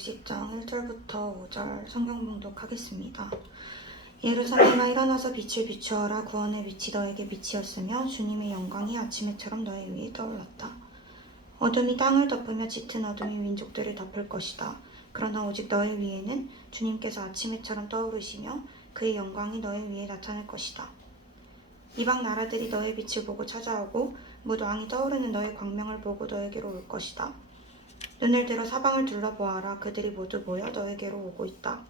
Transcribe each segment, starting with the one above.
60장 1절부터 5절 성경 봉독하겠습니다. 예루살렘아 일어나서 빛을 비추어라. 구원의 빛이 너에게 빛이었으며 주님의 영광이 아침 해처럼 너희 위에 떠올랐다. 어둠이 땅을 덮으며 짙은 어둠이 민족들을 덮을 것이다. 그러나 오직 너희 위에는 주님께서 아침 해처럼 떠오르시며 그의 영광이 너희 위에 나타날 것이다. 이방 나라들이 너의 빛을 보고 찾아오고 뭇 왕이 떠오르는 너의 광명을 보고 너에게로 올 것이다. 눈을 들어 사방을 둘러보아라. 그들이 모두 모여 너에게로 오고 있다.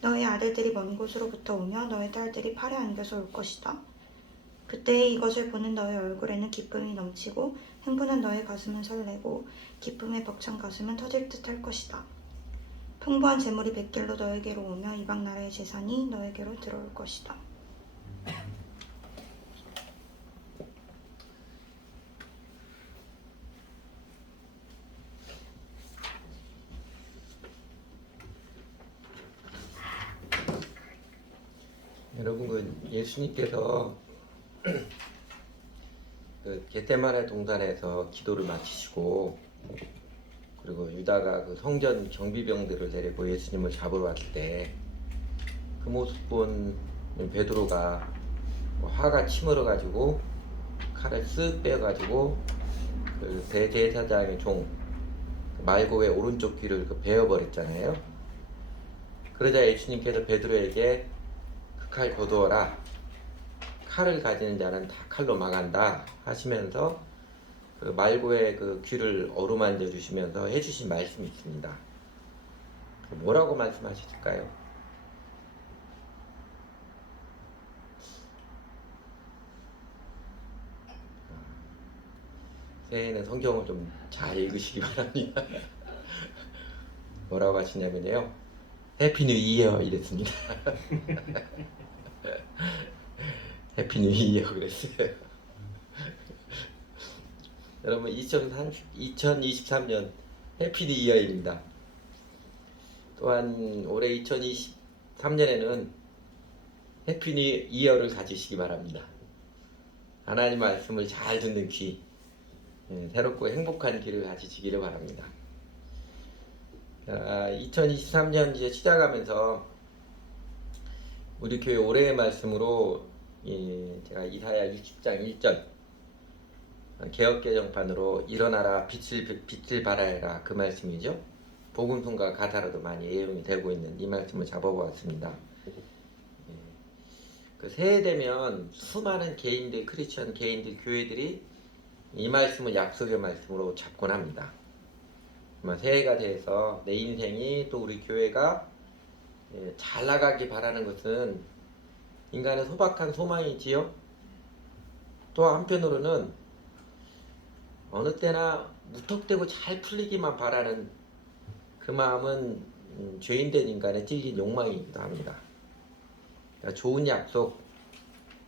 너의 아들들이 먼 곳으로부터 오며 너의 딸들이 팔에 안겨서 올 것이다. 그때에 이것을 보는 너의 얼굴에는 기쁨이 넘치고 흥분한 너의 가슴은 설레고 기쁨에 벅찬 가슴은 터질 듯 할 것이다. 풍부한 재물이 백길로 너에게로 오며 이방 나라의 재산이 너에게로 들어올 것이다. 여러분, 예수님께서 겟세마네 동산에서 기도를 마치시고, 그리고 유다가 성전 경비병들을 데리고 예수님을 잡으러 왔을 때 그 모습 본 베드로가 화가 치밀어 가지고 칼을 쓱 빼어 가지고 그 대제사장의 종 말고의 오른쪽 귀를 베어 버렸잖아요. 그러자 예수님께서 베드로에게 그 칼 거두어라. 칼을 가지는 자는 다 칼로 망한다 하시면서 그 말고의 그 귀를 어루만져 주시면서 해주신 말씀이 있습니다. 뭐라고 말씀하셨을까요? 새해에는 성경을 좀 잘 읽으시기 바랍니다. 뭐라고 하시냐면요, 해피 뉴 이어 이랬습니다. 해피 뉴 이어 그랬어요. 여러분, 2023년 해피 뉴 이어입니다. 또한 올해 2023년에는 해피 뉴 이어를 가지시기 바랍니다. 하나님 말씀을 잘 듣는 귀, 새롭고 행복한 귀를 가지시기를 바랍니다. 2023년 이제 시작하면서 우리 교회 올해의 말씀으로 제가 이사야 60장 1절 개역개정판으로 일어나라 빛을 발하여라 그 말씀이죠. 복음성과 가사로도 많이 애용이 되고 있는 이 말씀을 잡아보았습니다. 그 새해 되면 수많은 개인들, 크리스천 개인들, 교회들이 이 말씀을 약속의 말씀으로 잡곤 합니다. 새해가 돼서 내 인생이 또 우리 교회가 잘 나가기 바라는 것은 인간의 소박한 소망이지요. 또 한편으로는 어느 때나 무턱대고 잘 풀리기만 바라는 그 마음은 죄인된 인간의 찔린 욕망이기도 합니다. 그러니까 좋은 약속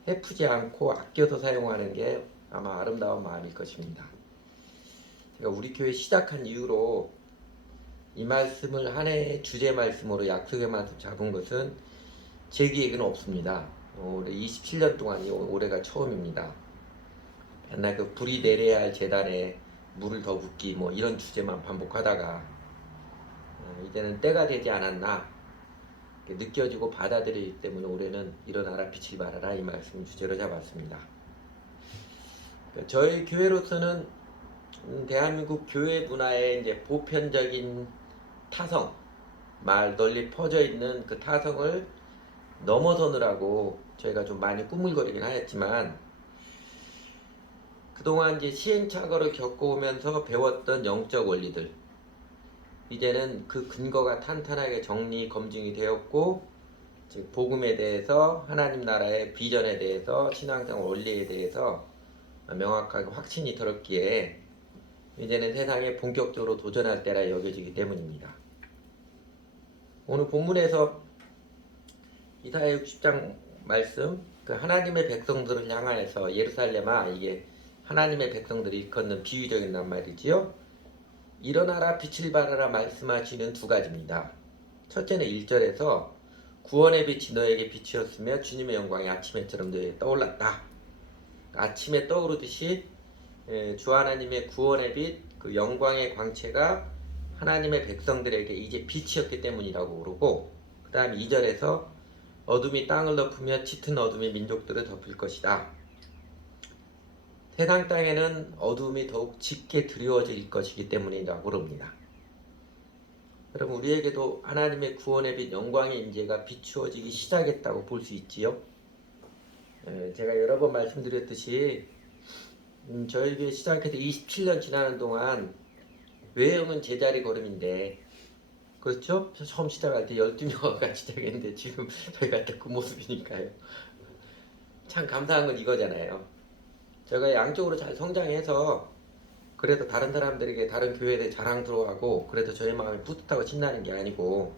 해프지 않고 아껴서 사용하는 게 아마 아름다운 마음일 것입니다. 제가 우리 교회 시작한 이후로 이 말씀을 한 해의 주제 말씀으로 약속의 말씀 잡은 것은 제 기획은 없습니다. 올해 27년 동안이 올해가 처음입니다. 맨날 그 불이 내려야 할 재단에 물을 더 붓기 뭐 이런 주제만 반복하다가 이제는 때가 되지 않았나 느껴지고 받아들이기 때문에 올해는 일어나라 빛을 발하라 이 말씀을 주제로 잡았습니다. 저희 교회로서는 대한민국 교회 문화의 이제 보편적인 타성, 말 널리 퍼져 있는 그 타성을 넘어서느라고 저희가 좀 많이 꾸물거리긴 하였지만, 그동안 이제 시행착오를 겪어오면서 배웠던 영적 원리들, 이제는 그 근거가 탄탄하게 정리 검증이 되었고, 즉 복음에 대해서, 하나님 나라의 비전에 대해서, 신앙생활 원리에 대해서 명확하게 확신이 들었기에 이제는 세상에 본격적으로 도전할 때라 여겨지기 때문입니다. 오늘 본문에서 이사야 60장 말씀, 그 하나님의 백성들을 향하여서 예루살렘아, 이게 하나님의 백성들이 일컫는 비유적인 낱말이지요. 일어나라 빛을 발하라 말씀하시는 두 가지입니다. 첫째는 1절에서 구원의 빛이 너에게 빛이었으며 주님의 영광이 아침에처럼 너에게 떠올랐다. 아침에 떠오르듯이 주 하나님의 구원의 빛, 그 영광의 광채가 하나님의 백성들에게 이제 빛이었기 때문이라고 그러고, 그 다음에 2절에서 어둠이 땅을 덮으며 짙은 어둠이 민족들을 덮을 것이다. 세상 땅에는 어둠이 더욱 짙게 드리워질 것이기 때문이라고 그럽니다. 여러분, 우리에게도 하나님의 구원의 빛, 영광의 임재가 비추어지기 시작했다고 볼 수 있지요. 제가 여러 번 말씀드렸듯이 저희 교회 시작해서 27년 지나는 동안 외형은 제자리 걸음인데, 그렇죠? 처음 시작할 때 12명가 시작했는데 지금 저희가 딱 그 모습이니까요. 참 감사한 건 이거잖아요. 제가 양쪽으로 잘 성장해서 그래도 다른 사람들에게, 다른 교회에 자랑스러워하고 그래도 저희 마음이 뿌듯하고 신나는 게 아니고,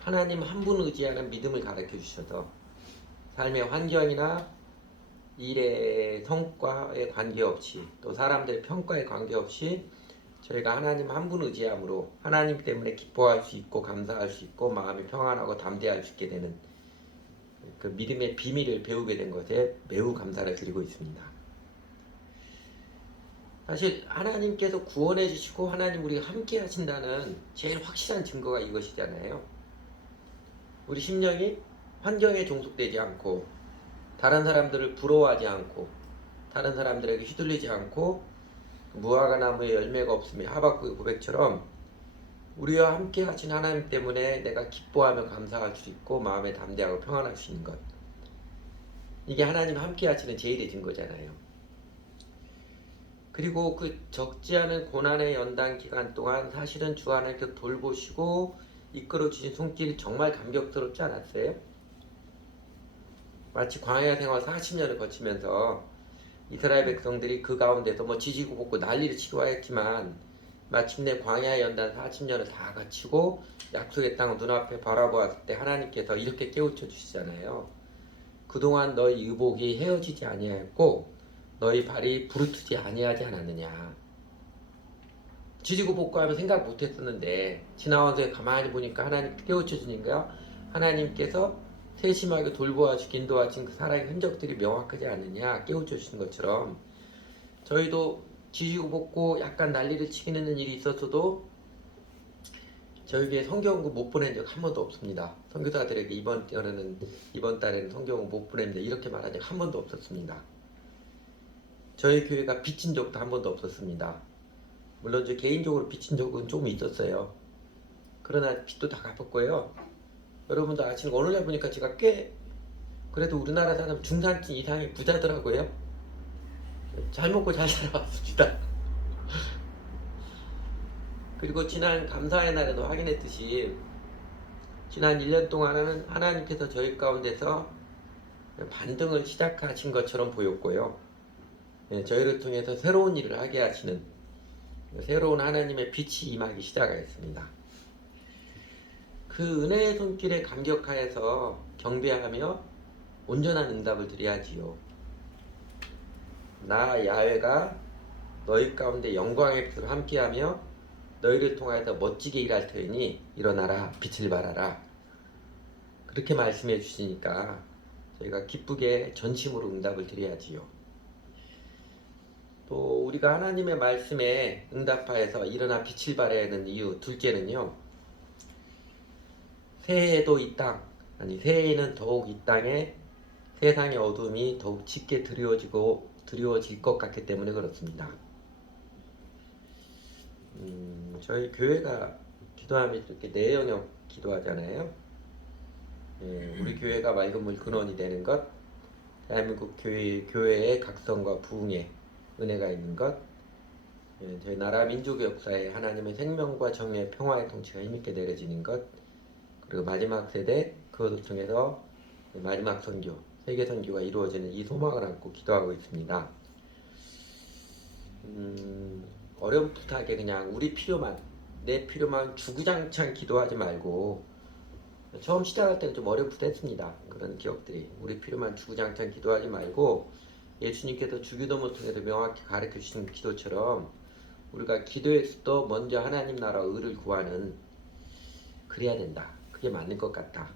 하나님 한 분 의지하는 믿음을 가르쳐 주셔서 삶의 환경이나 일의 성과에 관계없이, 또 사람들의 평가에 관계없이 저희가 하나님 한 분 의지함으로 하나님 때문에 기뻐할 수 있고 감사할 수 있고 마음이 평안하고 담대할 수 있게 되는 그 믿음의 비밀을 배우게 된 것에 매우 감사를 드리고 있습니다. 사실 하나님께서 구원해 주시고 하나님 우리가 함께 하신다는 제일 확실한 증거가 이것이잖아요. 우리 심령이 환경에 종속되지 않고, 다른 사람들을 부러워하지 않고, 다른 사람들에게 휘둘리지 않고, 무화과 나무에 열매가 없으며 하박국의 고백처럼 우리와 함께 하신 하나님 때문에 내가 기뻐하며 감사할 수 있고 마음에 담대하고 평안할 수 있는 것, 이게 하나님 함께 하시는 제일의 증거잖아요. 그리고 그 적지 않은 고난의 연단 기간 동안 사실은 주 하나님께서 돌보시고 이끌어 주신 손길이 정말 감격스럽지 않았어요? 마치 광야 생활 40년을 거치면서 이스라엘 백성들이 그 가운데서 뭐 지지고 볶고 난리를 치고 했지만, 마침내 광야 연단 40년을 다 거치고 약속의 땅을 눈앞에 바라보았을 때 하나님께서 이렇게 깨우쳐 주시잖아요. 그동안 너희 의복이 헤어지지 아니하였고 너희 발이 부르트지 아니하지 않았느냐. 지지고 볶고 하면 생각 못했었는데 지나와서 가만히 보니까 하나님 깨우쳐 주니까 하나님께서 세심하게 돌보아주고 인도하신 그 사랑의 흔적들이 명확하지 않느냐 깨우쳐 주신 것처럼, 저희도 지지고 볶고 약간 난리를 치기는 일이 있었어도 저희 교회 성경공부 못 보낸 적 한 번도 없습니다. 선교사들에게 이번 달에는 성경공부 못 보냅니다 이렇게 말한 적 한 번도 없었습니다. 저희 교회가 빚진 적도 한 번도 없었습니다. 물론 저 개인적으로 빚진 적은 좀 있었어요. 그러나 빚도 다 갚았고요. 여러분도 아시는 거 오늘날 보니까 제가 꽤 그래도 우리나라 사람 중산층 이상의 부자더라고요. 잘 먹고 잘 살아왔습니다. 그리고 지난 감사의 날에도 확인했듯이 지난 1년 동안은 하나님께서 저희 가운데서 반등을 시작하신 것처럼 보였고요. 저희를 통해서 새로운 일을 하게 하시는 새로운 하나님의 빛이 임하기 시작하였습니다. 그 은혜의 손길에 감격하여서 경배하며 온전한 응답을 드려야지요. 나 야훼가 너희 가운데 영광의 빛으로 함께하며 너희를 통하여서 멋지게 일할 터이니 일어나라 빛을 발하라. 그렇게 말씀해 주시니까 저희가 기쁘게 전심으로 응답을 드려야지요. 또 우리가 하나님의 말씀에 응답하여서 일어나 빛을 발해야 하는 이유 둘째는요, 새해에도 이 땅, 아니 새해에는 더욱 이 땅에 세상의 어둠이 더욱 짙게 드리워질 것 같기 때문에 그렇습니다. 저희 교회가 기도하면 이렇게 내영역 기도하잖아요. 우리 교회가 맑은 물 근원이 되는 것, 대한민국 교회의 각성과 부흥에 은혜가 있는 것, 저희 나라 민족의 역사에 하나님의 생명과 정의의 평화의 통치가 힘있게 내려지는 것, 그리고 마지막 세대 그것을 통해서 마지막 선교, 세계 선교가 이루어지는 이 소망을 안고 기도하고 있습니다. 어렴풋하게 그냥 우리 필요만, 내 필요만 주구장창 기도하지 말고, 처음 시작할 때는 좀 어렴풋했습니다. 그런 기억들이. 우리 필요만 주구장창 기도하지 말고 예수님께서 주기도문을 통해서 명확히 가르쳐 주신 기도처럼 우리가 기도에서도 먼저 하나님 나라 의를 구하는, 그래야 된다. 그게 맞는 것 같다.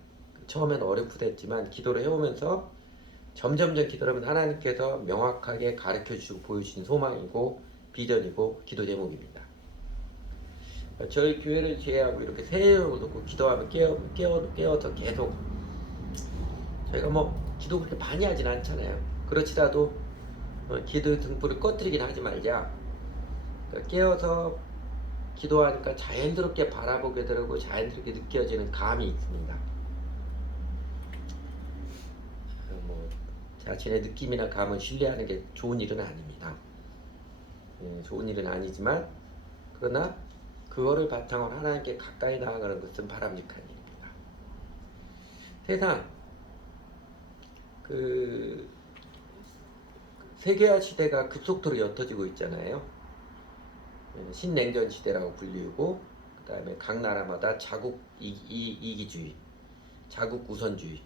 처음에는 어렴풋했지만 기도를 해오면서 점점점 기도를 하면 하나님께서 명확하게 가르쳐 주시고 보여주신 소망이고 비전이고 기도 제목입니다. 저희 교회를 제외하고 이렇게 새해를 놓고 기도하면 깨어서 계속 저희가 뭐 기도 그렇게 많이 하진 않잖아요. 그렇지라도 기도 등불을 꺼뜨리긴 하지 말자. 그러니까 깨어서 기도하니까 자연스럽게 바라보게 되고 자연스럽게 느껴지는 감이 있습니다. 뭐 자신의 느낌이나 감을 신뢰하는 게 좋은 일은 아닙니다. 좋은 일은 아니지만 그러나 그거를 바탕으로 하나님께 가까이 나아가는 것은 바람직한 일입니다. 세상 그 세계화 시대가 급속도로 옅어지고 있잖아요. 신냉전 시대라고 불리고 그 다음에 각 나라마다 자국 이기주의, 자국 우선주의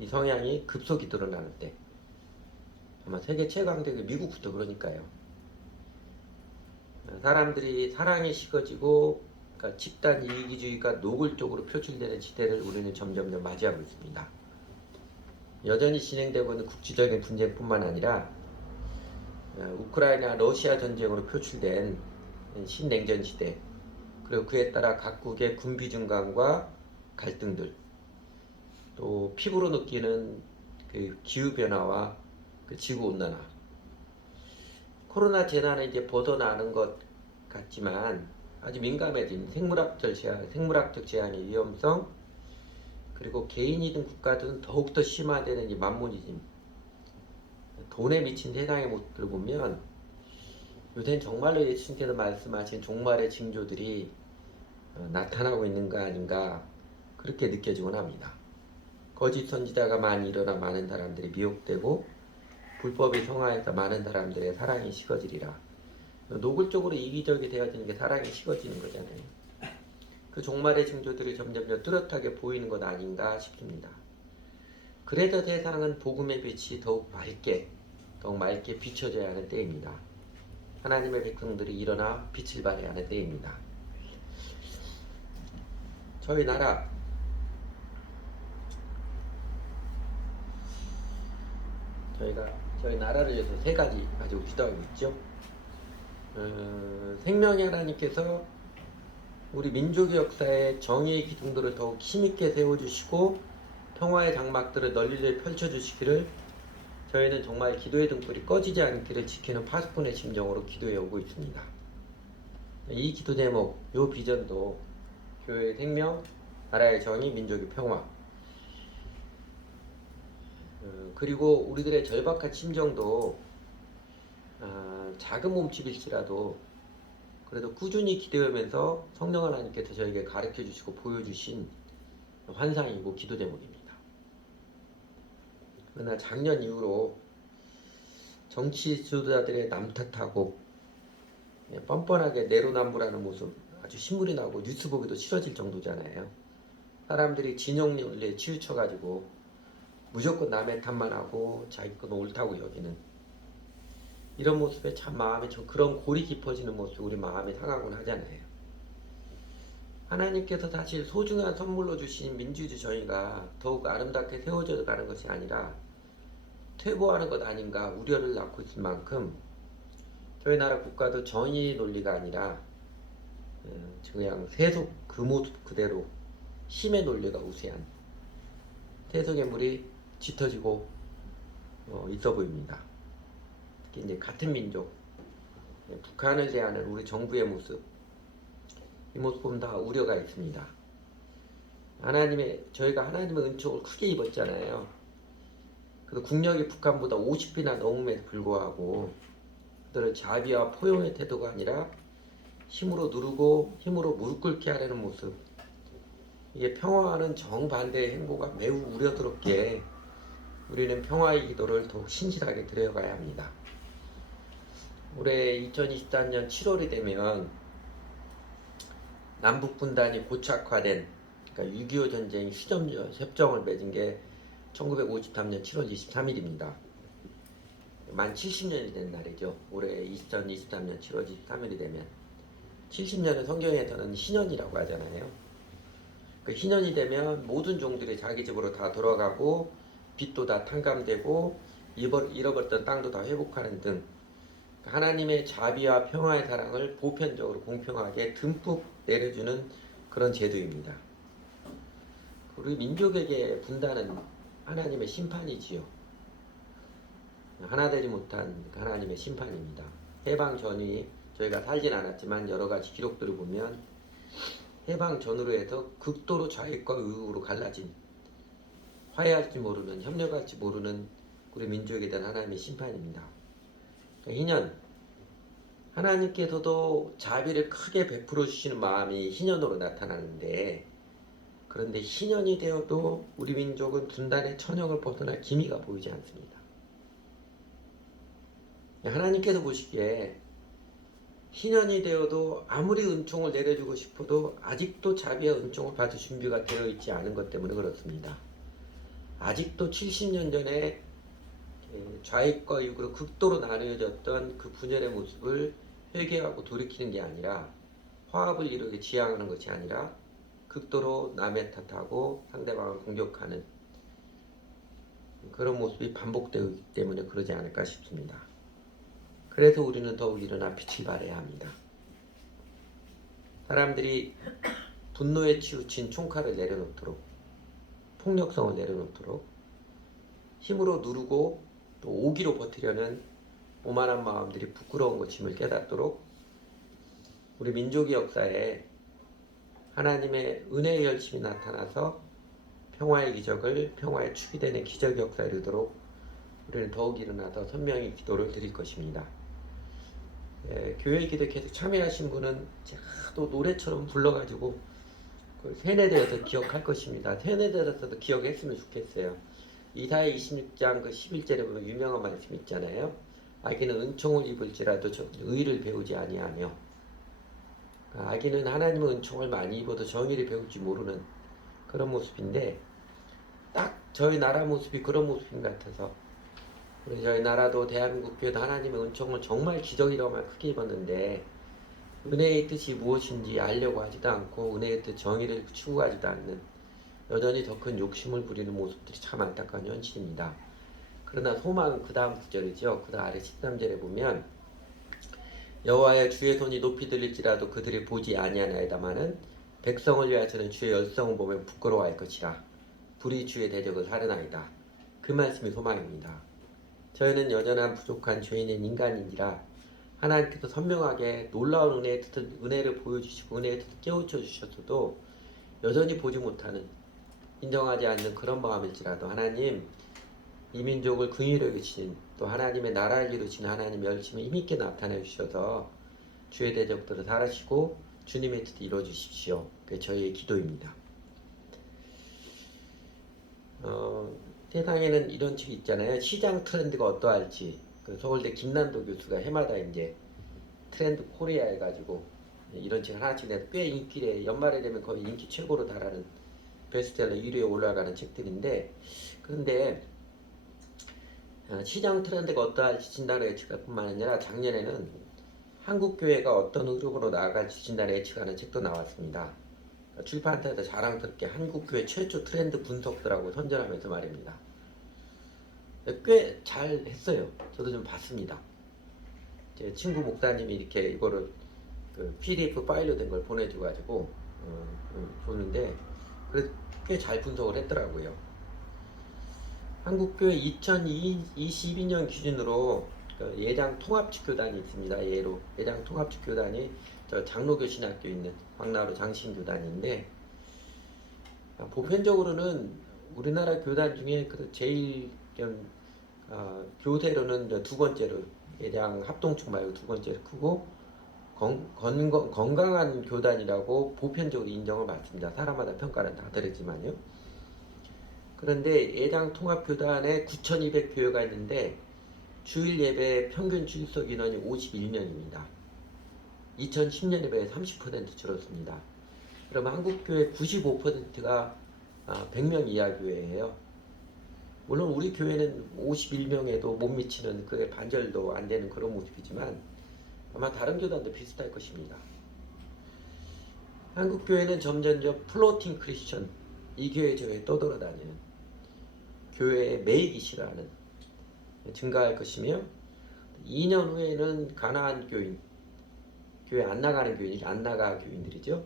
이 성향이 급속히 드러나는 때 아마 세계 최강대국 미국부터 그러니까요. 사람들이 사랑이 식어지고 그러니까 집단 이기주의가 노골적으로 표출되는 시대를 우리는 점점 맞이하고 있습니다. 여전히 진행되고 있는 국제적인 분쟁뿐만 아니라 우크라이나 러시아 전쟁으로 표출된 신냉전 시대 그리고 그에 따라 각국의 군비 증강과 갈등들 또 피부로 느끼는 그 기후변화와 그 지구온난화 코로나 재난은 이제 벗어나는 것 같지만 아주 민감해진 생물학적 제한의 위험성 그리고 개인이든 국가든 더욱더 심화되는 이 만문이즘 돈에 미친 세상의 모습을 보면 요새는 정말로 예수님께서 말씀하신 종말의 징조들이 나타나고 있는 거 아닌가 그렇게 느껴지곤 합니다. 거짓 선지자가 많이 일어나 많은 사람들이 미혹되고 불법이 성화해서 많은 사람들의 사랑이 식어지리라. 노골적으로 이기적이 되어지는 게 사랑이 식어지는 거잖아요. 그 종말의 징조들이 점점 뚜렷하게 보이는 것 아닌가 싶습니다. 그래서 세상은 복음의 빛이 더욱 맑게 비춰져야 하는 때입니다. 하나님의 백성들이 일어나 빛을 발해야 하는 때입니다. 저희 나라를 위해서 세 가지 가지고 기도하고 있죠. 생명의 하나님께서 우리 민족의 역사에 정의의 기둥들을 더욱 힘있게 세워주시고 평화의 장막들을 널리 펼쳐주시기를 저희는 정말 기도의 등불이 꺼지지 않기를 지키는 파수꾼의 심정으로 기도해 오고 있습니다. 이 기도 제목, 이 비전도 교회의 생명, 나라의 정의, 민족의 평화 그리고 우리들의 절박한 심정도 작은 몸집일지라도 그래도 꾸준히 기도하면서 성령 하나님께서 저에게 가르쳐 주시고 보여주신 환상이고 기도 제목입니다. 그러나 작년 이후로 정치 지도자들의 남탓하고 뻔뻔하게 내로남불하는 모습 아주 신물이 나고 뉴스 보기도 싫어질 정도잖아요. 사람들이 진영 논리에 치우쳐가지고 무조건 남의 탓만 하고 자기 건 옳다고 여기는 이런 모습에 참 마음이 좀 그런 골이 깊어지는 모습 우리 마음이 상하곤 하잖아요. 하나님께서 사실 소중한 선물로 주신 민주주의 정의가 더욱 아름답게 세워져 가는 것이 아니라 퇴보하는 것 아닌가 우려를 낳고 있을 만큼 저희 나라 국가도 정의 논리가 아니라 그냥 세속 그 모습 그대로 힘의 논리가 우세한 세속의 물이 짙어지고 있어 보입니다. 특히 이제 같은 민족 북한을 대하는 우리 정부의 모습 이 모습 보면 다 우려가 있습니다. 저희가 하나님의 은총을 크게 입었잖아요. 그래서 국력이 북한보다 50배나 넘음에도 불구하고 그들은 자비와 포용의 태도가 아니라 힘으로 누르고 힘으로 무릎 꿇게 하려는 모습 이게 평화와는 정반대의 행보가 매우 우려스럽게 우리는 평화의 기도를 더욱 신실하게 드려가야 합니다. 올해 2023년 7월이 되면 남북 분단이 고착화된 그러니까 6.25 전쟁 휴전협정을 맺은 게 1953년 7월 23일입니다. 만 70년이 된 날이죠. 올해 2023년 7월 23일이 되면 70년은 성경에서는 희년이라고 하잖아요. 그 희년이 되면 모든 종들이 자기 집으로 다 돌아가고 빚도 다 탕감되고 잃어버렸던 땅도 다 회복하는 등 하나님의 자비와 평화의 사랑을 보편적으로 공평하게 듬뿍 내려주는 그런 제도입니다. 우리 민족에게 분다는 하나님의 심판이지요. 하나 되지 못한 하나님의 심판입니다. 해방 전이 저희가 살진 않았지만 여러 가지 기록들을 보면 해방 전으로 해서 극도로 좌익과 우익으로 갈라진, 화해할지 모르는, 협력할지 모르는 우리 민족에 대한 하나님의 심판입니다. 희년, 하나님께서도 자비를 크게 베풀어 주시는 마음이 희년으로 나타나는데, 그런데 희년이 되어도 우리 민족은 분단의 천형을 벗어날 기미가 보이지 않습니다. 하나님께서 보시기에 희년이 되어도 아무리 은총을 내려주고 싶어도 아직도 자비와 은총을 받을 준비가 되어 있지 않은 것 때문에 그렇습니다. 아직도 70년 전에 좌익과 우익으로 극도로 나누어졌던 그 분열의 모습을 회개하고 돌이키는 게 아니라, 화합을 이루게 지향하는 것이 아니라 극도로 남의 탓하고 상대방을 공격하는 그런 모습이 반복되기 때문에 그러지 않을까 싶습니다. 그래서 우리는 더욱 일어나 빛을 발해야 합니다. 사람들이 분노에 치우친 총칼을 내려놓도록, 폭력성을 내려놓도록, 힘으로 누르고 또 오기로 버티려는 오만한 마음들이 부끄러운 것임을 깨닫도록 우리 민족의 역사에 하나님의 은혜의 열심이 나타나서 평화의 기적을, 평화의 축이 되는 기적 역사에 이르도록 우리는 더욱 일어나서 선명히 기도를 드릴 것입니다. 교회 기도에 계속 참여하신 분은 또 노래처럼 불러가지고 세뇌되어서 기억할 것입니다. 세뇌되어서도 기억했으면 좋겠어요. 이사야 26장 그 11절에 보면 유명한 말씀 있잖아요. 아기는 은총을 입을지라도 의를 배우지 아니하며, 아기는 하나님의 은총을 많이 입어도 정의를 배울지 모르는 그런 모습인데, 딱 저희 나라 모습이 그런 모습인 것 같아서, 우리 저희 나라도 대한민국 교회도 하나님의 은총을 정말 기적이라고 말 크게 입었는데, 은혜의 뜻이 무엇인지 알려고 하지도 않고 은혜의 뜻 정의를 추구하지도 않는, 여전히 더 큰 욕심을 부리는 모습들이 참 안타까운 현실입니다. 그러나 소망은 그 다음 구절이죠. 그 아래 13절에 보면 여호와여 주의 손이 높이 들릴지라도 그들이 보지 아니하나이다마는 백성을 위하여서는 주의 열성을 보면 부끄러워할 것이라. 불이 주의 대적을 사르나이다. 그 말씀이 소망입니다. 저희는 여전한 부족한 죄인인 인간인지라 하나님께서 선명하게 놀라운 은혜를 보여주시고 은혜의 뜻을 깨우쳐 주셨어도 여전히 보지 못하는, 인정하지 않는 그런 마음일지라도 하나님, 이 민족을 긍휼히 여기시는, 또 하나님의 나라를 이루시는 하나님의 열심히 힘있게 나타내 주셔서 주의 대적들을 사라시고 주님의 뜻을 이루어 주십시오. 그게 저희의 기도입니다. 세상에는 이런 책이 있잖아요. 시장 트렌드가 어떠할지. 그 서울대 김난도 교수가 해마다 이제 트렌드 코리아 해가지고 이런 책 하나씩 내서 꽤 인기래. 연말에 되면 거의 인기 최고로 달하는 베스트셀러 1위에 올라가는 책들인데, 그런데 시장 트렌드가 어떠할지 진단을 예측할 뿐만 아니라 작년에는 한국 교회가 어떤 흐름으로 나아갈지 진단을 예측하는 책도 나왔습니다. 출판사에서 자랑스럽게 한국 교회 최초 트렌드 분석서라고 선전하면서 말입니다. 꽤 잘 했어요. 저도 좀 봤습니다. 제 친구 목사님이 이렇게 이거를 그 PDF 파일로 된 걸 보내줘가지고 보는데 꽤 잘 분석을 했더라고요. 한국교회 2022년 기준으로 예장 통합직 교단이 있습니다. 예로 예장 통합직 교단이 저 장로교 신학교 있는 광나루 장신교단인데, 보편적으로는 우리나라 교단 중에 제일 교세로는 두 번째로 예장 합동축 말고 두 번째로 크고 건강한 교단이라고 보편적으로 인정을 받습니다. 사람마다 평가는 다 다르지만요. 그런데 예장 통합교단에 9,200교회가 있는데 주일 예배 평균 출석 인원이 51명입니다. 2010년에 비해 30% 줄었습니다. 그럼 한국교회 95%가 100명 이하 교회예요. 물론 우리 교회는 51명에도 못 미치는 그게 반절도 안 되는 그런 모습이지만 아마 다른 교단도 비슷할 것입니다. 한국교회는 점점점 플로팅 크리스천, 이 교회 저 교회 떠돌아다니는, 교회에 매이기 싫어하는 증가할 것이며, 2년 후에는 가나안 교인, 교회 안 나가는 교인이 안 나가 교인들이죠.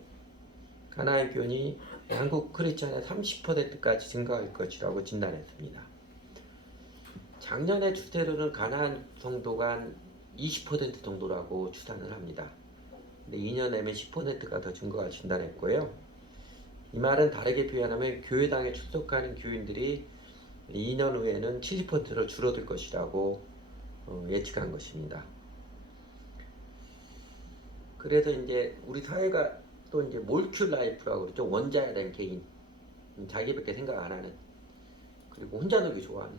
가나안 교인이 한국 크리스천의 30%까지 증가할 것이라고 진단했습니다. 작년의 추세로는 가나안 성도가 한 20% 정도라고 추산을 합니다. 근데 2년 내면 10%가 더 증가할 진단했고요. 이 말은 다르게 표현하면 교회당에 출석하는 교인들이 2년 후에는 70%로 줄어들 것이라고 예측한 것입니다. 그래서 이제 우리 사회가 또 이제 몰큐 라이프라고 그러죠. 원자에 대한 개인, 자기밖에 생각 안 하는, 그리고 혼자 놀기 좋아하는,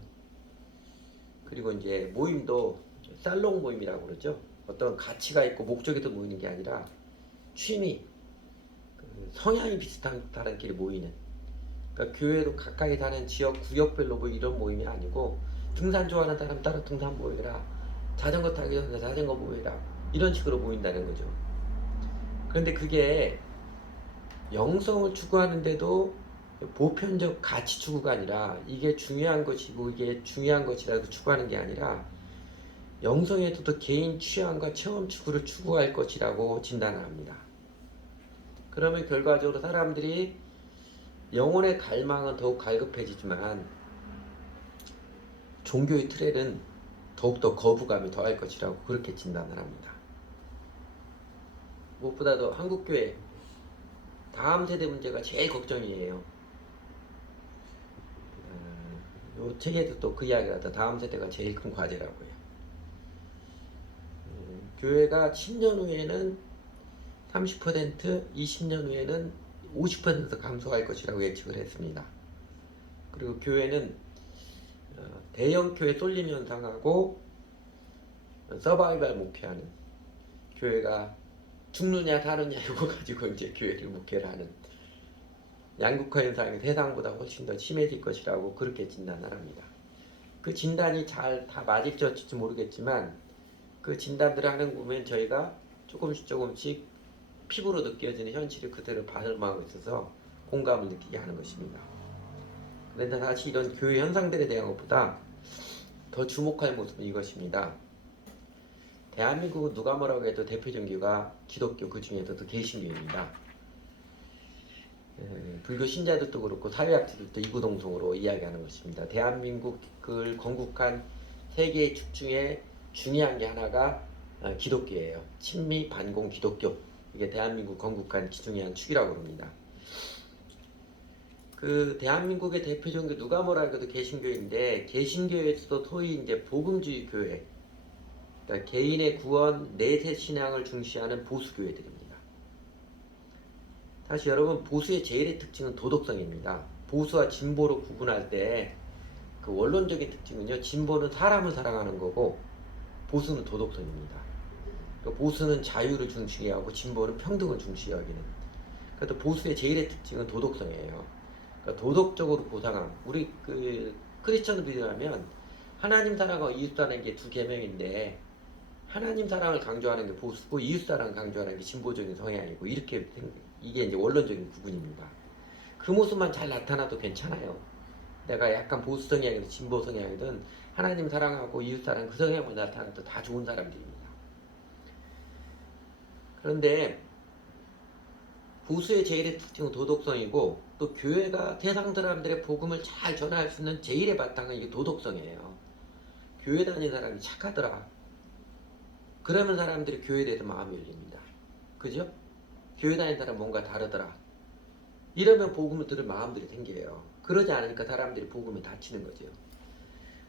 그리고 이제 모임도 살롱 모임이라고 그러죠. 어떤 가치가 있고 목적에서 모이는 게 아니라 취미, 성향이 비슷한 사람끼리 모이는. 그러니까 교회도 각각이 사는 지역 구역별로 뭐 이런 모임이 아니고 등산 좋아하는 사람 따라 등산 모여라, 자전거 타기 전에 자전거 모여라, 이런 식으로 모인다는 거죠. 그런데 그게 영성을 추구하는데도 보편적 가치 추구가 아니라 이게 중요한 것이고 이게 중요한 것이라고 추구하는 게 아니라 영성에서도 개인 취향과 체험 추구를 추구할 것이라고 진단을 합니다. 그러면 결과적으로 사람들이 영혼의 갈망은 더욱 갈급해지지만 종교의 틀에는 더욱더 거부감이 더할 것이라고 그렇게 진단을 합니다. 무엇보다도 한국교회 다음 세대 문제가 제일 걱정이에요. 요 책에도 또 그 이야기가 나왔다. 다음 세대가 제일 큰 과제라고요. 교회가 10년 후에는 30%, 20년 후에는 50% 감소할 것이라고 예측을 했습니다. 그리고 교회는 대형 교회 쏠림 현상하고 서바이벌 목회하는, 교회가 죽느냐 사느냐 이거 가지고 이제 교회를 목회를 하는 양극화 현상이 세상보다 훨씬 더 심해질 것이라고 그렇게 진단을 합니다. 그 진단이 잘 다 맞을지 어쩔지 모르겠지만 그 진단들을 하는 거 보면 저희가 조금씩 피부로 느껴지는 현실을 그대로 발음하고 있어서 공감을 느끼게 하는 것입니다. 그런데 사실 이런 교회 현상들에 대한 것보다 더 주목할 모습은 이것입니다. 대한민국은 누가 뭐라고 해도 대표 종교가 기독교, 그 중에서도 개신교입니다. 불교 신자들도 그렇고 사회학자들도 이구동성으로 이야기하는 것입니다. 대한민국을 건국한 세계의 축 중에 중요한 게 하나가 기독교예요. 친미 반공 기독교, 이게 대한민국 건국한 중요한 축이라고 합니다. 그 대한민국의 대표 종교 누가 뭐라 해도 개신교인데, 개신교에서도 소위 이제 복음주의 교회, 그러니까 개인의 구원, 내세 신앙을 중시하는 보수 교회들입니다. 사실 여러분, 보수의 제일의 특징은 도덕성입니다. 보수와 진보로 구분할 때 그 원론적인 특징은요, 진보는 사람을 사랑하는 거고 보수는 도덕성입니다. 그러니까 보수는 자유를 중시하고 진보는 평등을 중시하기는. 그래서 보수의 제일의 특징은 도덕성이에요. 그러니까 도덕적으로 보상함. 우리 그 크리스천 믿으면 하나님 사랑과 이웃 사랑이 게 두 계명인데, 하나님 사랑을 강조하는 게 보수고 이웃 사랑을 강조하는 게 진보적인 성향이고, 이렇게 이게 이제 원론적인 구분입니다. 그 모습만 잘 나타나도 괜찮아요. 내가 약간 보수 성향이든 진보 성향이든 하나님 사랑하고 이웃 사랑 그 성향만 나타나도 다 좋은 사람들입니다. 그런데 보수의 제일의 특징은 도덕성이고, 또 교회가 세상 사람들의 복음을 잘 전할 수 있는 제일의 바탕은 이게 도덕성이에요. 교회 다니는 사람이 착하더라, 그러면 사람들이 교회에 대해서 마음이 열립니다. 그죠? 교회 다니는 사람 뭔가 다르더라, 이러면 복음을 들을 마음들이 생겨요. 그러지 않으니까 사람들이 복음에 닫히는 거죠.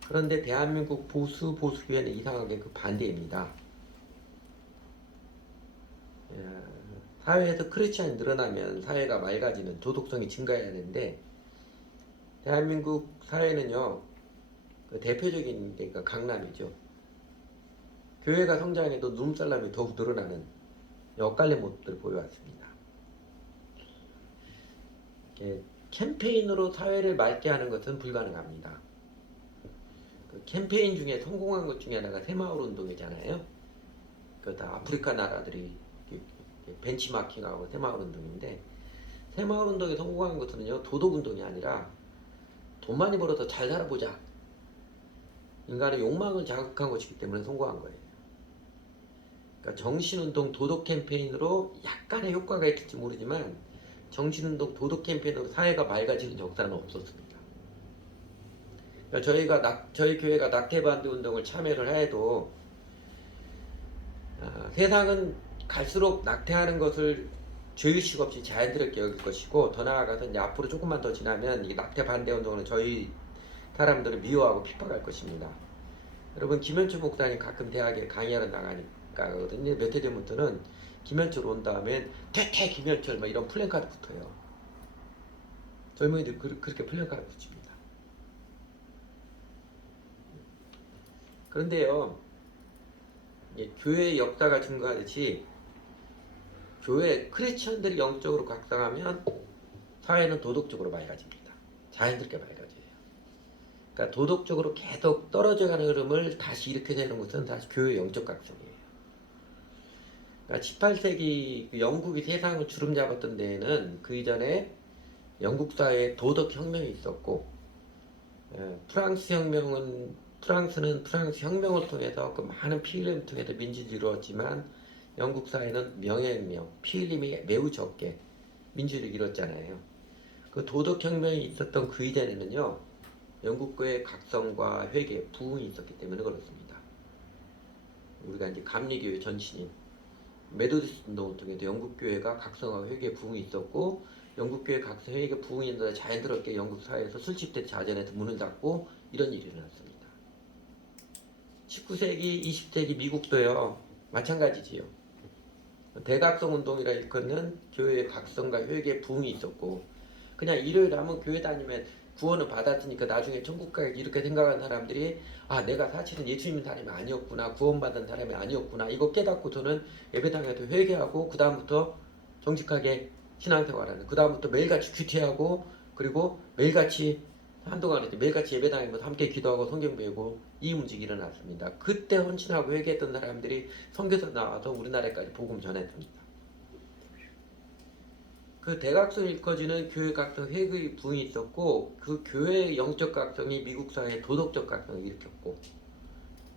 그런데 대한민국 보수교회는 이상하게 그 반대입니다. 사회에서 크리스찬이 늘어나면 사회가 맑아지는, 도덕성이 증가해야 되는데, 대한민국 사회는요, 그 대표적인 데가 강남이죠. 교회가 성장해도 눈살람이 더욱 늘어나는 엇갈린 모습들을 보여왔습니다. 캠페인으로 사회를 맑게 하는 것은 불가능합니다. 그 캠페인 중에 성공한 것 중에 하나가 새마을 운동이잖아요. 그 다 아프리카 나라들이 벤치마킹하고 새마을 운동인데, 새마을 운동에 성공한 것은요, 도덕 운동이 아니라 돈 많이 벌어서 잘 살아보자, 인간의 욕망을 자극한 것이기 때문에 성공한 거예요. 그러니까 정신운동 도덕 캠페인으로 약간의 효과가 있을지 모르지만 정신운동 도덕 캠페인으로 사회가 맑아지는 역사는 없었습니다. 그러니까 저희 교회가 낙태반대 운동을 참여를 해도 세상은 갈수록 낙태하는 것을 죄의식 없이 자연스럽게 여길 것이고, 더 나아가서 이제 앞으로 조금만 더 지나면 이 낙태 반대 운동은 저희 사람들을 미워하고 핍박할 것입니다. 여러분, 김현철 목사님 가끔 대학에 강의하러 나가니까거든요. 몇 해 전부터는 김현철 온 다음엔 퇴퇴 김현철 뭐 이런 플랜카드 붙어요. 젊은이들 그렇게 플랜카드 붙입니다. 그런데요, 교회의 역사가 증거하듯이 교회 크리스천들이 영적으로 각성하면 사회는 도덕적으로 맑아집니다. 자연스럽게 맑아져요. 그러니까 도덕적으로 계속 떨어져가는 흐름을 다시 일으켜내는 것은 다시 교회의 영적 각성이에요. 그러니까 18세기 영국이 세상을 주름잡았던 데에는 그 이전에 영국 사회에 도덕 혁명이 있었고, 프랑스는 프랑스 혁명을 통해서 그 많은 피 흘림을 통해서 민주주의를 이루었지만, 영국 사회는 명예혁명, 피 흘림이 매우 적게 민주주의를 이뤘잖아요. 그 도덕 혁명이 있었던 그 이전에는요, 영국 교회의 각성과 회개, 부흥이 있었기 때문에 그렇습니다. 우리가 이제 감리교회 전신인 메도디스트 운동을 통해서 영국 교회가 각성하고 회개, 부흥이 있었고, 영국 교회 각성, 회개, 부흥이 있는데 자연스럽게 영국 사회에서 술집대 자전에서 문을 닫고 이런 일이 일어났습니다. 19세기, 20세기 미국도요, 마찬가지지요. 대각성 운동이라 일컫는 교회의 각성과 회개, 부흥이 있었고, 그냥 일요일 하면 교회 다니면 구원을 받았으니까 나중에 천국 가야지 이렇게 생각하는 사람들이, 내가 사실은 예수님 사람이 아니었구나, 구원받은 사람이 아니었구나, 이거 깨닫고서는 예배당에서 회개하고 그 다음부터 정직하게 신앙생활하는, 그 다음부터 매일같이 큐티하고, 그리고 매일같이 한동안 매일같이 예배당에서 함께 기도하고 성경 배우고 이 움직임이 일어났습니다. 그때 헌신하고 회개했던 사람들이 선교사 나와서 우리나라까지 복음 전했습니다. 그 대각성 일컬어지는 교회 각성 회의 부흥이 있었고, 그 교회의 영적 각성이 미국 사회의 도덕적 각성을 일으켰고,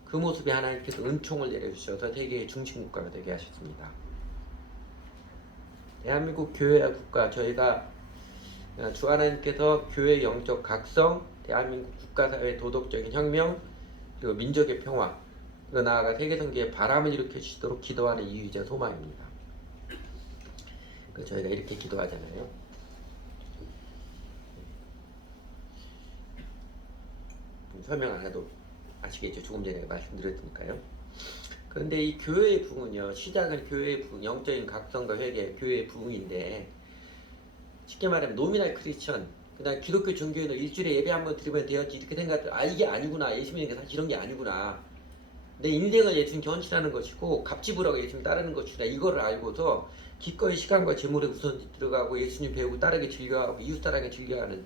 그 모습에 하나님께서 은총을 내려주셔서 세계의 중심국가가 되게 하셨습니다. 대한민국 교회와 국가, 저희가 주 하나님께서 교회의 영적 각성, 대한민국 국가사회의 도덕적인 혁명, 그리고 민족의 평화, 그리고 나아가 세계선교의 바람을 일으켜 주시도록 기도하는 이유이자 소망입니다. 저희가 이렇게 기도하잖아요. 설명 안 해도 아시겠죠? 조금 전에 말씀드렸으니까요. 그런데 이 교회의 부흥은요, 시작은 교회의 부흥, 영적인 각성과 회개, 교회의 부흥인데, 쉽게 말하면 노미널 크리스천, 그다음 기독교 종교에는 일주일에 예배 한번 드리면 되었지 이렇게 생각해. 이게 아니구나. 예수 믿는 게 사실 이런 게 아니구나. 내 인생을 예수님께 헌신하는 것이고 값지불하고 예수님 따르는 것이다. 이거를 알고서 기꺼이 시간과 재물에 우선 들어가고 예수님 배우고 따르게 즐겨하고 이웃사랑에 즐겨하는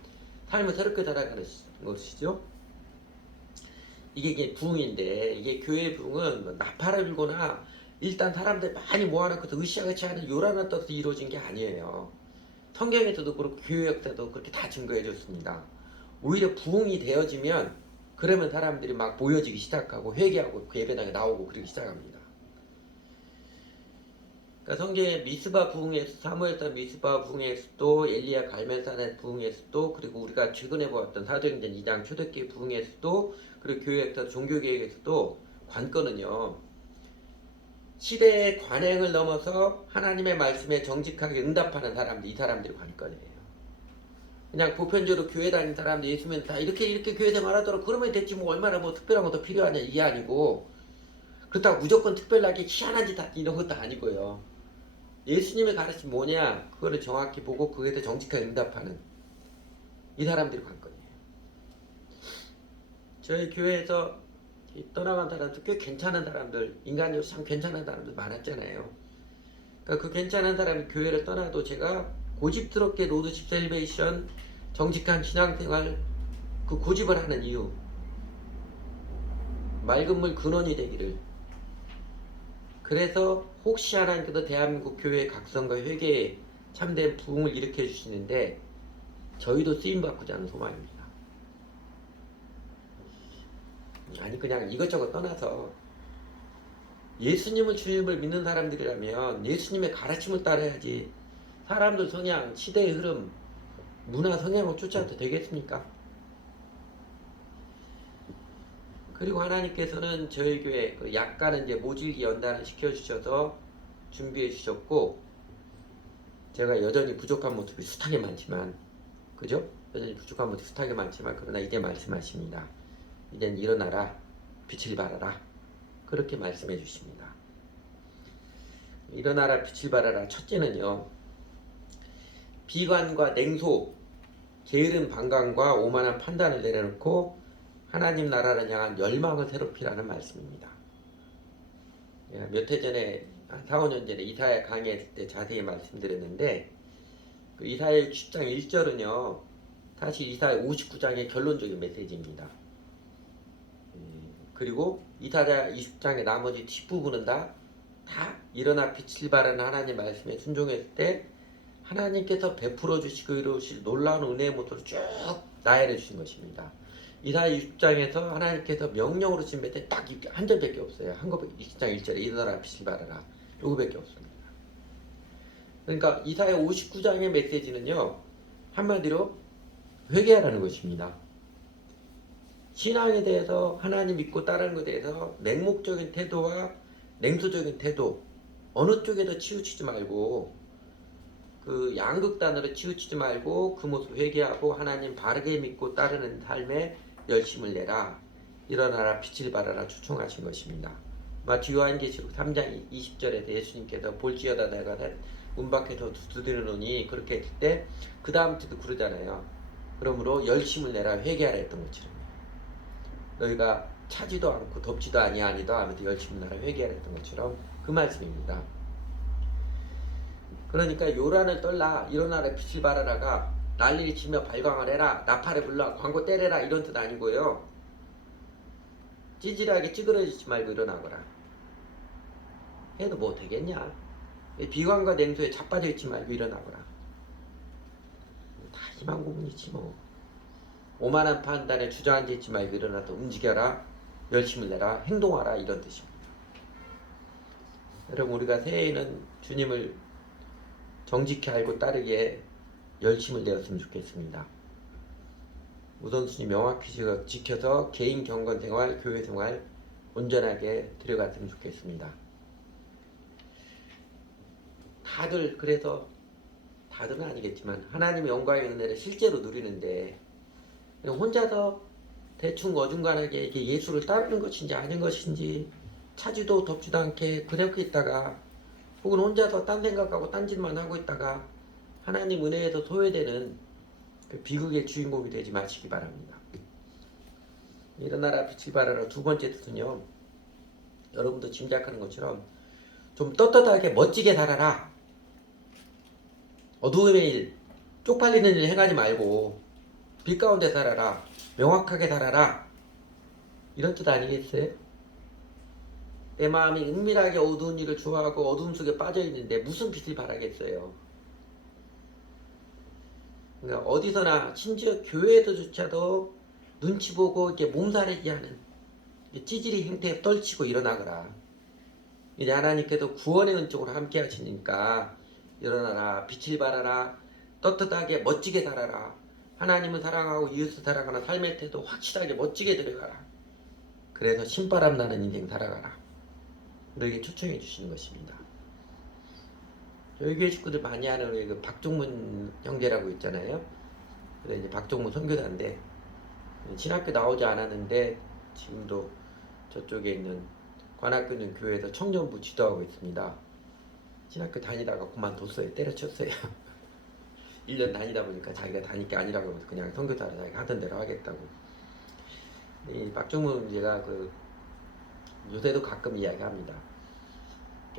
삶을 새롭게 살아가는 것이죠. 이게 부흥인데, 이게 교회의 부흥은 나팔을 불거나 일단 사람들 많이 모아놓고서 으쌰으쌰 하는 요란한 뜻으로 이루어진 게 아니에요. 성경에서도 그렇고 교회 역사도 그렇게 다 증거해 줬습니다. 오히려 부흥이 되어지면 그러면 사람들이 막 모여지기 시작하고 회개하고 그 예배당에 나오고 그러기 시작합니다. 그러니까 성경의 미스바 부흥에서, 사무엘상 미스바 부흥에서도, 엘리야 갈멜산의 부흥에서도, 그리고 우리가 최근에 보았던 사도행전 2장 초대교회 부흥에서도, 그리고 교회 역사 종교개혁에서도 관건은요, 시대의 관행을 넘어서 하나님의 말씀에 정직하게 응답하는 사람들, 이 사람들이 관건이에요. 그냥 보편적으로 교회 다니는 사람들, 예수 믿는 다 이렇게 교회 생활하도록 그러면 됐지 뭐 얼마나 뭐 특별한 것도 필요하냐, 이게 아니고, 그렇다고 무조건 특별하게 희한한 짓 이런 것도 아니고요. 예수님의 가르침 뭐냐, 그거를 정확히 보고 그거에 대해 정직하게 응답하는 이 사람들이 관건이에요. 저희 교회에서 떠나간 사람들, 꽤 괜찮은 사람들, 인간적으로 참 괜찮은 사람들 많았잖아요. 그러니까 그 괜찮은 사람이 교회를 떠나도 제가 고집스럽게 로드십 셀베이션, 정직한 신앙생활, 그 고집을 하는 이유, 맑은 물 근원이 되기를. 그래서 혹시 하나님께서 대한민국 교회의 각성과 회개에 참된 부흥을 일으켜 주시는데, 저희도 쓰임받고자 하는 소망입니다. 아니 그냥 이것저것 떠나서 예수님을 주님을 믿는 사람들이라면 예수님의 가르침을 따라야지 사람들 성향, 시대의 흐름, 문화 성향을 쫓아도 되겠습니까? 그리고 하나님께서는 저희 교회 약간은 이제 모질기 연단을 시켜주셔서 준비해 주셨고 제가 여전히 부족한 모습이 숱하게 많지만 그죠? 여전히 부족한 모습이 숱하게 많지만 그러나 이제 말씀하십니다. 이젠 일어나라 빛을 발하라 그렇게 말씀해 주십니다. 일어나라 빛을 발하라 첫째는요. 비관과 냉소 게으른 방광과 오만한 판단을 내려놓고 하나님 나라를 향한 열망을 새롭히라는 말씀입니다. 몇 해 전에 한 4, 5년 전에 이사야 강의했을 때 자세히 말씀드렸는데 그 이사야 60장 1절은요 사실 이사야 59장의 결론적인 메시지입니다. 그리고 이사야 20장의 나머지 뒷부분은 다 일어나 빛을 발하는 하나님 말씀에 순종했을 때 하나님께서 베풀어 주시고 이루실 놀라운 은혜의 모습을 쭉 나열해 주신 것입니다. 이사야 20장에서 하나님께서 명령으로 주신 메시지 딱 한 절밖에 없어요. 한거 20장 1절에 일어나라 빛을 발하라 요거밖에 없습니다. 그러니까 이사야 59장의 메시지는요 한마디로 회개하라는 것입니다. 신앙에 대해서 하나님 믿고 따르는 것에 대해서 맹목적인 태도와 냉소적인 태도 어느 쪽에도 치우치지 말고 그 양극단으로 치우치지 말고 그 모습 회개하고 하나님 바르게 믿고 따르는 삶에 열심을 내라. 일어나라 빛을 발하라 초청하신 것입니다. 마태오 요한계시록 3장 20절에서 예수님께서 볼지어다 내가 문 밖에서 두드리노니 그렇게 했을 때 그 다음 때도 그러잖아요. 그러므로 열심을 내라 회개하라 했던 것처럼 너희가 차지도 않고 덥지도 아니하니도 하면서 열심을 내라 회개하라 했던 것처럼 그 말씀입니다. 그러니까 요란을 떨라 일어나라 빛을 발하라가 난리를 치며 발광을 해라 나팔을 불러 광고 때려라 이런 뜻 아니고요. 찌질하게 찌그러지지 말고 일어나거라. 해도 뭐 되겠냐. 비관과 냉소에 자빠져 있지 말고 일어나거라. 다 희망 고문이지 뭐. 오만한 판단에 주저앉아 있지 말고 일어나서 움직여라 열심을 내라 행동하라 이런 뜻입니다. 여러분 우리가 새해에는 주님을 정직히 알고 따르기에 열심을 내었으면 좋겠습니다. 우선순위 명확히 지켜서 개인 경건 생활, 교회 생활 온전하게 들어갔으면 좋겠습니다. 다들은 아니겠지만 하나님의 영광의 은혜를 실제로 누리는데 혼자서 대충 어중간하게 이게 예수를 따르는 것인지 아닌 것인지 차지도 덥지도 않게 그렇게 있다가 혹은 혼자서 딴 생각하고 딴 짓만 하고 있다가 하나님 은혜에서 소외되는 그 비극의 주인공이 되지 마시기 바랍니다. 일어나라 빛을 발하라 두 번째 뜻은요. 여러분도 짐작하는 것처럼 좀 떳떳하게 멋지게 살아라. 어두움의 일, 쪽팔리는 일 행하지 말고 빛 가운데 살아라. 명확하게 살아라. 이런 뜻 아니겠어요? 내 마음이 은밀하게 어두운 일을 좋아하고 어둠 속에 빠져있는데 무슨 빛을 바라겠어요. 그러니까 어디서나 심지어 교회에서조차도 눈치 보고 이렇게 몸살이게 하는 찌질이 행태에 떨치고 일어나거라. 이제 하나님께서 구원의 은총으로 함께 하시니까 일어나라 빛을 발하라 떳떳하게 멋지게 살아라. 하나님을 사랑하고 이웃을 사랑하는 삶의 태도 확실하게 멋지게 들어가라. 그래서 신바람 나는 인생 살아가라. 우리에게 초청해 주시는 것입니다. 저희 교회 식구들 많이 하는 우리 그 박종문 형제라고 있잖아요. 그래 이제 박종문 선교사인데 신학교 나오지 않았는데 지금도 저쪽에 있는 관악구 있는 교회에서 청년부 지도하고 있습니다. 신학교 다니다가 그만뒀어요. 때려쳤어요. 1년 다니다 보니까 자기가 다닐 게 아니라고 하면서 그냥 선교사로 자기가 하던 대로 하겠다고. 이 박종문 제가 그 요새도 가끔 이야기합니다.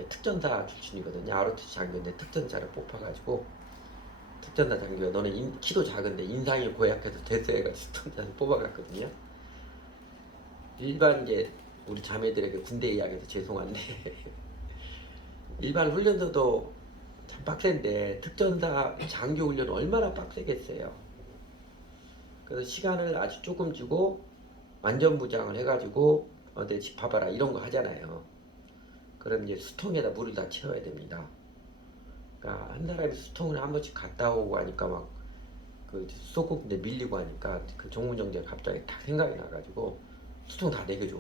특전사 출신이거든요. 아르투 장교인데 특전사를 뽑아가지고 특전사 장교가 너는 키도 작은데 인상이 고약해서 됐어요가 특전사를 뽑아갔거든요. 일반 이제 우리 자매들에게 군대 이야기해서 죄송한데 일반 훈련소도 참 빡센데 특전사 장교 훈련은 얼마나 빡세겠어요. 그래서 시간을 아주 조금 주고 완전 무장을 해가지고 내 집 봐봐라 이런 거 하잖아요. 그럼 이제 수통에다 물을 다 채워야 됩니다. 그러니까 한 사람이 수통을 한 번씩 갔다 오고 하니까 막 그 수도꼭지인데 밀리고 하니까 그 종문정제가 갑자기 딱 생각이 나가지고 수통 다 내겨줘.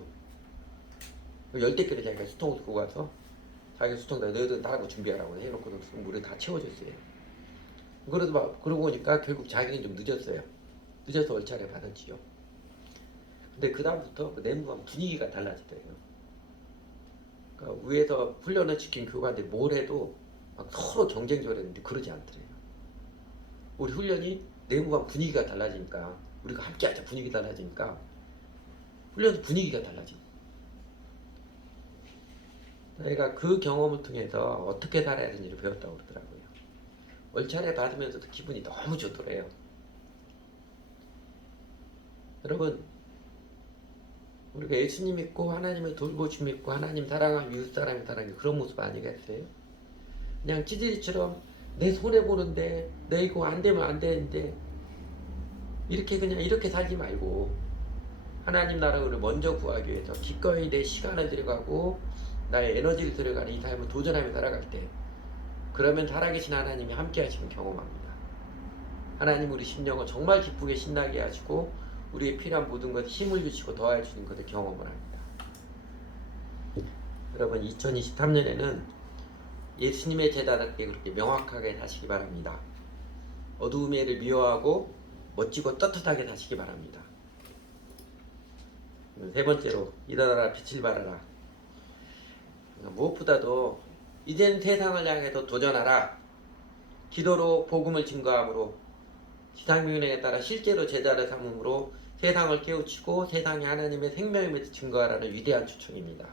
열댓 개를 자기가 수통 들고 가서 자기 수통 다 너희들 따라고 준비하라고 해놓고 물을 다 채워줬어요. 그래도 막 그러고 보니까 결국 자기는 좀 늦었어요. 늦어서 얼차례 받았지요. 근데 그 다음부터 그 내부가 분위기가 달라지더라고요. 그러니까 위에서 훈련을 시킨 교관들이 뭘 해도 막 서로 경쟁적으로 했는데 그러지 않더래요. 우리 훈련이 내부가 분위기가 달라지니까 우리가 함께하자 분위기 달라지니까 훈련도 분위기가 달라지고 내가 그 경험을 통해서 어떻게 살아야 되는지를 배웠다고 그러더라고요. 얼차례 받으면서도 기분이 너무 좋더래요. 여러분 우리가 예수님 믿고 하나님의 돌보심 믿고 하나님 사랑하고 이웃 사람 사랑하는 그런 모습 아니겠어요? 그냥 찌질이처럼 내 손해 보는데 내 이거 안 되면 안 되는데 이렇게 그냥 이렇게 살지 말고 하나님 나라를 먼저 구하기 위해서 기꺼이 내 시간을 들여가고 나의 에너지를 들여가는 이 삶을 도전하며 살아갈 때 그러면 살아계신 하나님이 함께 하시는 경험합니다. 하나님 우리 심령을 정말 기쁘게 신나게 하시고 우리의 필요한 모든 것 힘을 주시고 더해 주시는 것을 경험을 합니다. 여러분 2023년에는 예수님의 제자답게 그렇게 명확하게 사시기 바랍니다. 어두움의 해를 미워하고 멋지고 떳떳하게 사시기 바랍니다. 세 번째로 일어나라 빛을 발하라. 무엇보다도 이젠 세상을 향해서 도전하라. 기도로 복음을 증거함으로 지상명령에 따라 실제로 제자를 삼음으로 세상을 깨우치고 세상에 하나님의 생명임을 증거하라는 위대한 초청입니다.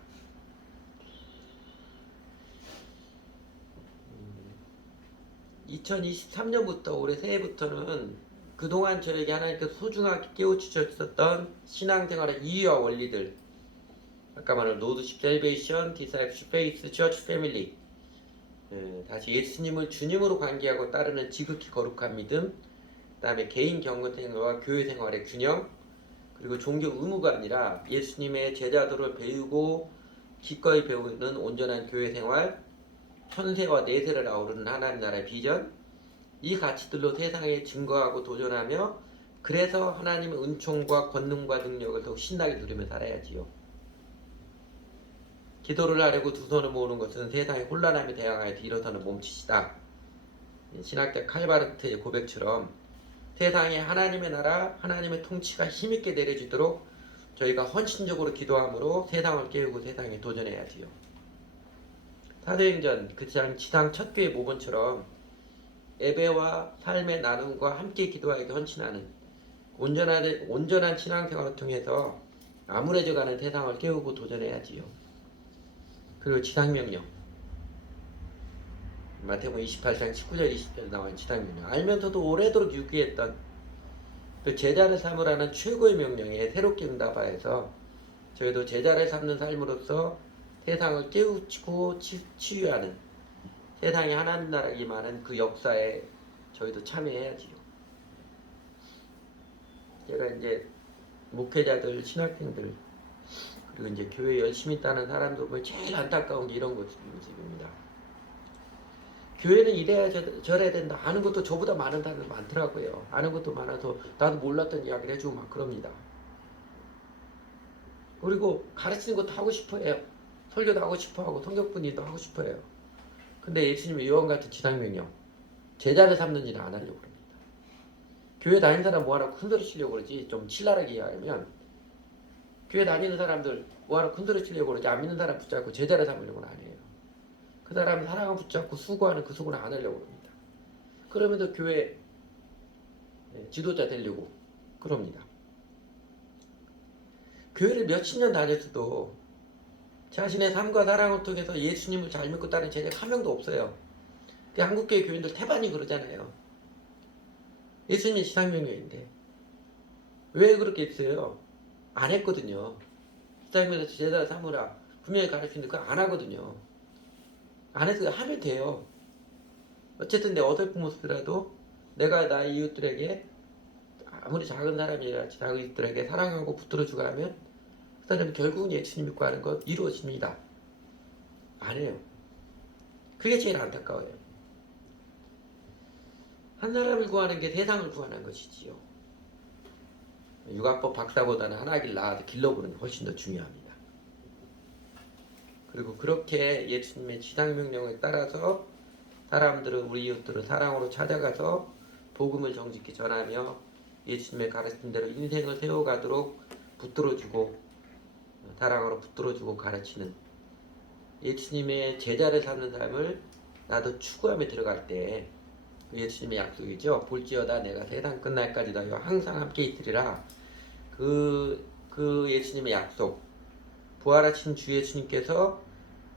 2023년부터 올해 새해부터는 그동안 저에게 하나님께서 소중하게 깨우치셨던 신앙생활의 이유와 원리들 아까 말한 로드십 셀베이션, 디사이프십 페이스, 처치 패밀리 다시 예수님을 주님으로 관계하고 따르는 지극히 거룩한 믿음 그 다음에 개인 경건생활과 교회생활의 균형 그리고 종교 의무가 아니라 예수님의 제자들을 배우고 기꺼이 배우는 온전한 교회생활 현세와 내세를 아우르는 하나님 나라의 비전 이 가치들로 세상에 증거하고 도전하며 그래서 하나님의 은총과 권능과 능력을 더욱 신나게 누리며 살아야지요. 기도를 하려고 두 손을 모으는 것은 세상의 혼란함에 대항하여 일어서는 몸짓이다. 신학자 칼바르트의 고백처럼 세상에 하나님의 나라, 하나님의 통치가 힘있게 내려지도록 저희가 헌신적으로 기도함으로 세상을 깨우고 세상에 도전해야지요. 사도행전 그 지상 첫 교회 모본처럼 예배와 삶의 나눔과 함께 기도하기 헌신하는 온전한 신앙생활을 통해서 암울해져가는 세상을 깨우고 도전해야지요. 그리고 지상명령 마태복음 28장 19절 20절 나온 지상명령 알면서도 오래도록 유기했던 그 제자를 삼으라는 최고의 명령에 새롭게 응답하여서 저희도 제자를 삼는 삶으로서 세상을 깨우치고 치유하는 세상에 하나님 나라가 임하는 그 역사에 저희도 참여해야지요. 제가 이제 목회자들, 신학생들 그리고 이제 교회 열심히 따는 사람들 보면 제일 안타까운 게 이런 모습입니다. 교회는 이래야 저래야 된다. 아는 것도 저보다 많은 사람들 많더라고요. 아는 것도 많아서 나도 몰랐던 이야기를 해주고 막 그럽니다. 그리고 가르치는 것도 하고 싶어해요. 설교도 하고 싶어하고 성경분리도 하고 싶어해요. 근데 예수님의 요한같은 지상명령 제자를 삼는 일을 안 하려고 합니다. 교회 다니는 사람 뭐하라고 큰소리 치려고 그러지 좀 신랄하게 이야기하면 교회 다니는 사람들 뭐하라고 큰소리 치려고 그러지 안 믿는 사람 붙잡고 제자를 삼으려고는 안 해요. 그 사람 사랑을 붙잡고 수고하는 그 수고는 안 하려고 합니다. 그러면서 교회 지도자 되려고 그럽니다. 교회를 몇십 년 다녔어도 자신의 삶과 사랑을 통해서 예수님을 잘 믿고 따르는 제자가 한 명도 없어요. 그 한국교회 교인들 태반이 그러잖아요. 예수님의 지상명령인데 왜 그렇게 했어요? 안 했거든요. 지상명령에서 제자 삼으라 분명히 가르치는데 그거 안 하거든요. 안 해서 하면 돼요. 어쨌든 내 어설픈 모습이라도 내가 나의 이웃들에게 아무리 작은 사람이라 자기들에게 사랑하고 붙들어주고 하면 그 사람이 결국은 예수님 믿고 하는 것 이루어집니다. 안 해요. 그게 제일 안타까워요. 한 사람을 구하는 게 세상을 구하는 것이지요. 육아법 박사보다는 하나길 낳아서 길러보는 게 훨씬 더 중요합니다. 그리고 그렇게 예수님의 지상명령에 따라서 사람들은 우리 이웃들을 사랑으로 찾아가서 복음을 정직히 전하며 예수님의 가르침대로 인생을 세워가도록 붙들어주고 사랑으로 붙들어주고 가르치는 예수님의 제자를 삼는 삶을 나도 추구하며 들어갈 때 예수님의 약속이죠. 볼지어다 내가 세상 끝날까지 너희와 항상 함께 있으리라. 그 예수님의 약속, 부활하신 주 예수님께서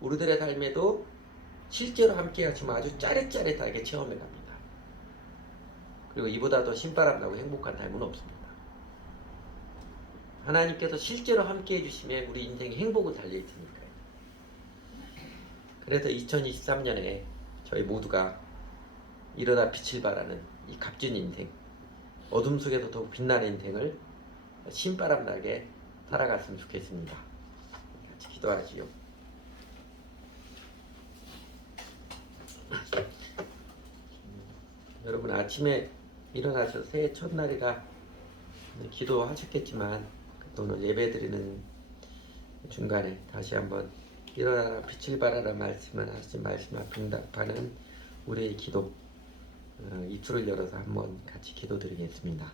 우리들의 삶에도 실제로 함께 하시면 아주 짜릿짜릿하게 체험해 갑니다. 그리고 이보다 더 신바람 나고 행복한 삶은 없습니다. 하나님께서 실제로 함께 해주시면 우리 인생의 행복은 달려있으니까요. 그래서 2023년에 저희 모두가 일어나 빛을 발하는 이 값진 인생, 어둠 속에서 더욱 빛나는 인생을 신바람 나게 살아갔으면 좋겠습니다. 같이 기도하지요. 여러분 아침에 일어나서 새해 첫날이라 기도하셨겠지만 또 오늘 예배드리는 중간에 다시 한번 일어나라 빛을 발하라 말씀을 하신 말씀 앞에 응답하는 우리의 기도 입술을 열어서 한번 같이 기도드리겠습니다.